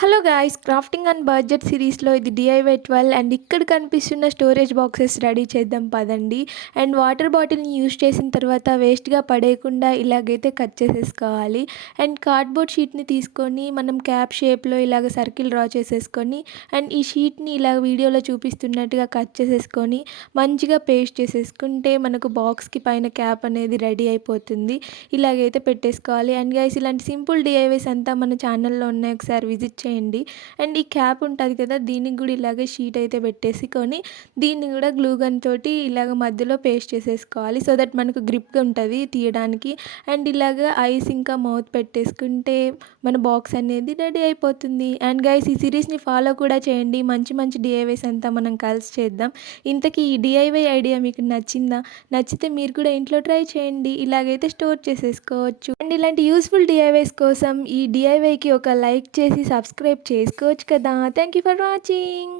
Hello guys, crafting and budget సిరీస్లో ఇది DIY 12 and ఇక్కడ కనిపిస్తున్న స్టోరేజ్ బాక్సెస్ రెడీ చేద్దాం పదండి. అండ్ వాటర్ బాటిల్ని యూజ్ చేసిన తర్వాత వేస్ట్గా పడేయకుండా ఇలాగైతే కట్ చేసేసుకోవాలి. అండ్ కార్డ్బోర్డ్ షీట్ని తీసుకొని మనం క్యాప్ షేప్లో ఇలాగ సర్కిల్ డ్రా చేసేసుకొని అండ్ ఈ షీట్ని ఇలా వీడియోలో చూపిస్తున్నట్టుగా కట్ చేసేసుకొని మంచిగా పేస్ట్ చేసేసుకుంటే మనకు బాక్స్కి పైన క్యాప్ అనేది రెడీ అయిపోతుంది. ఇలాగైతే పెట్టేసుకోవాలి. అండ్ గైస్, ఇలాంటి సింపుల్ డిఐవైస్ అంతా మన ఛానల్లో ఉన్నాయి, ఒకసారి విజిట్ చేయండి. అండ్ ఈ క్యాప్ ఉంటుంది కదా, దీనికి కూడా ఇలాగే షీట్ అయితే పెట్టేసుకొని దీన్ని కూడా గ్లూ గన్ తోటి ఇలాగ మధ్యలో పేస్ట్ చేసేసుకోవాలి, సో దట్ మనకు గ్రిప్గా ఉంటుంది తీయడానికి. అండ్ ఇలాగ ఐస్ ఇంకా మౌత్ పెట్టేసుకుంటే మన బాక్స్ అనేది రెడీ అయిపోతుంది. అండ్ గైస్, ఈ సిరీస్ని ఫాలో కూడా చేయండి, మంచి మంచి డిఐవైస్ అంతా మనం కలిసి చేద్దాం. ఇంతకీ ఈ డిఐవై ఐడియా మీకు నచ్చిందా? నచ్చితే మీరు కూడా ఇంట్లో ట్రై చేయండి, ఇలాగైతే స్టోర్ చేసేసుకోవచ్చు. అండ్ ఇలాంటి యూస్ఫుల్ డిఐవైస్ కోసం ఈ డిఐవైకి ఒక లైక్ చేసి సబ్స్క్రైబ్ చేసుకోవచ్చు కదా. Thank you for watching.